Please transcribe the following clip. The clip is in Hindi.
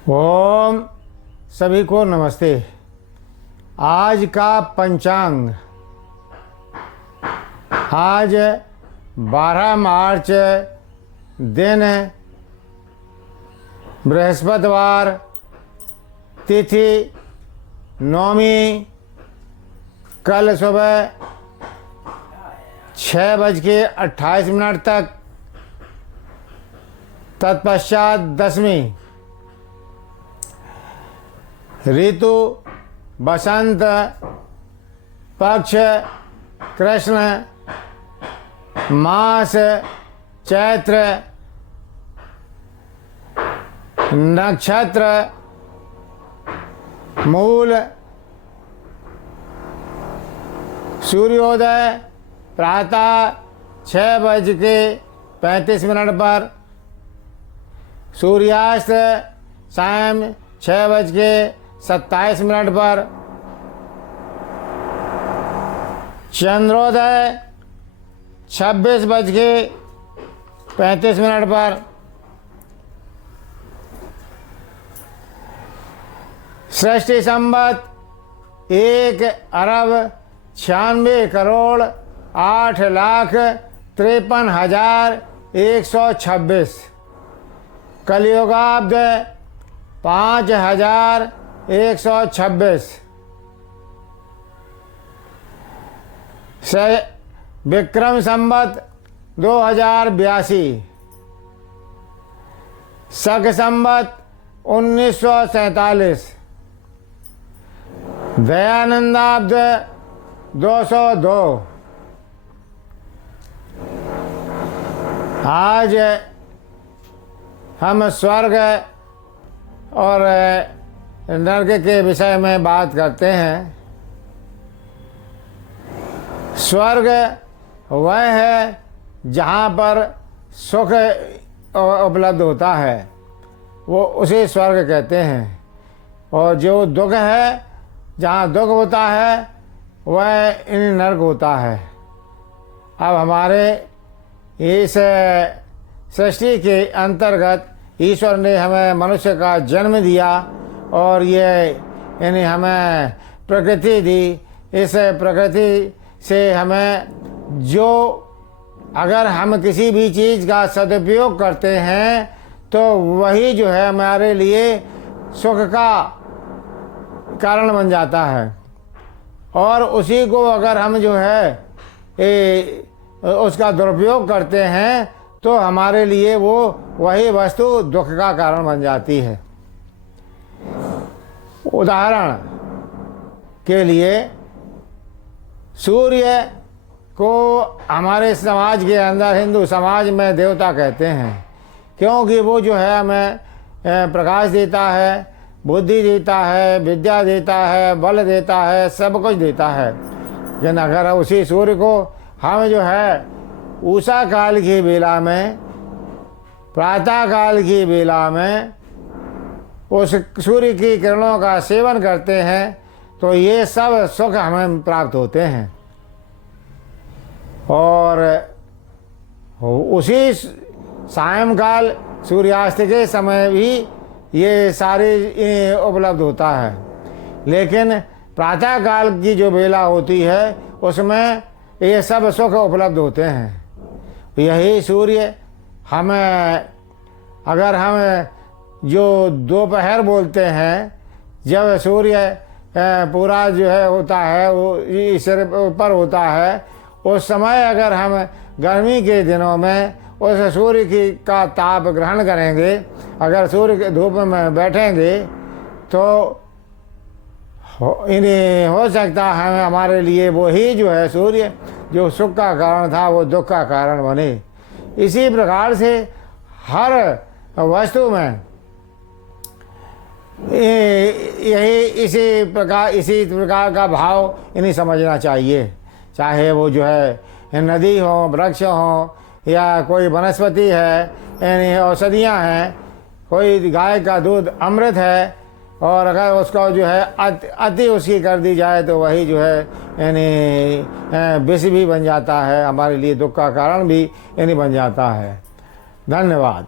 ओम सभी को नमस्ते। आज का पंचांग आज 12 मार्च दिन बृहस्पतिवार, तिथि नौमी, कल सुबह 6:28 तक, तत्पश्चात दशमी, ऋतु बसंत, पक्ष कृष्ण, मास चैत्र, नक्षत्र मूल, सूर्योदय प्रातः 6:35 पर, सूर्यास्त शाम 6:27 पर, चंद्रोदय 26:35 पर, सृष्टि संवत 1,08,53,126, कलियुगाब्द 5,126, विक्रम संवत 2082, शक संवत 1947, दयानंदाब्द 202। आज हम स्वर्ग और नरक के विषय में बात करते हैं। स्वर्ग वह है जहाँ पर सुख उपलब्ध होता है, वो उसे स्वर्ग कहते हैं। और जो दुख है, जहाँ दुख होता है, वह इन नरक होता है। अब हमारे इस सृष्टि के अंतर्गत ईश्वर ने हमें मनुष्य का जन्म दिया और ये यानी हमें प्रकृति दी। इस प्रकृति से हमें जो अगर हम किसी भी चीज़ का सदुपयोग करते हैं तो वही जो है हमारे लिए सुख का कारण बन जाता है, और उसी को अगर हम जो है उसका दुरुपयोग करते हैं तो हमारे लिए वो वही वस्तु दुख का कारण बन जाती है। उदाहरण के लिए सूर्य को हमारे समाज के अंदर, हिंदू समाज में देवता कहते हैं, क्योंकि वो जो है हमें प्रकाश देता है, बुद्धि देता है, विद्या देता है, बल देता है, सब कुछ देता है। लेकिन अगर उसी सूर्य को हम जो है उषा काल की बेला में, प्रातः काल की बेला में उस सूर्य की किरणों का सेवन करते हैं तो ये सब सुख हमें प्राप्त होते हैं। और उसी सायंकाल सूर्यास्त के समय भी ये सारे उपलब्ध होता है। लेकिन प्रातः काल की जो बेला होती है उसमें ये सब सुख उपलब्ध होते हैं। यही सूर्य हमें, अगर हम जो दोपहर बोलते हैं, जब सूर्य पूरा जो है होता है, वो सिर पर होता है, उस समय अगर हम गर्मी के दिनों में उस सूर्य की का ताप ग्रहण करेंगे, अगर सूर्य के धूप में बैठेंगे तो इन्हें हो सकता है हमारे लिए वो ही जो है सूर्य जो सुख का कारण था वो दुख का कारण बने। इसी प्रकार से हर वस्तु में यही इसी प्रकार का भाव इन्हें समझना चाहिए। चाहे वो जो है नदी हो, वृक्ष हो, या कोई वनस्पति है, यानी औषधियाँ हैं, कोई गाय का दूध अमृत है, और अगर उसका जो है अति उसकी कर दी जाए तो वही जो है यानी विष भी बन जाता है, हमारे लिए दुख का कारण भी यानी बन जाता है। धन्यवाद।